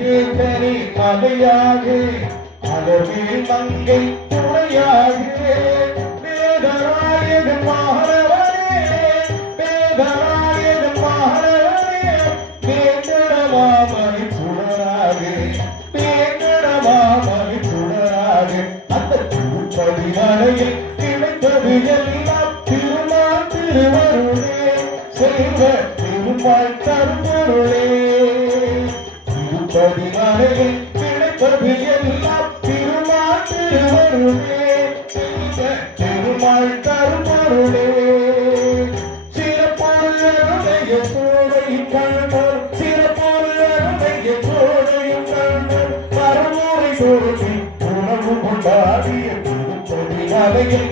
கேசரி மலையாக அளவில் மங்கை துணையாக வேதராயகன் மாணவனே வேதராயகன் மாணவனே வேங்கடமாமணி சுடராக வேங்கடமாமணி சுடராக அந்த திருப்பதி மலையில் கிடைத்தது எல்லாம் திருமால் திருவருளே செய்வ திருமால் தருவருளே திருப்பதி மலையில் கிடைப்பது எல்லாம் திருமால் திருவருளே செய்வ திருமால் தருவருளே சிறப்பொருளுடைய சோழையும் கண்டோர் சிறப்பொருளுடைய சோழையும் கண்டோர் மறுமுறை தோன்றி உணவு கொண்டாடிய திருப்பதி மலையில்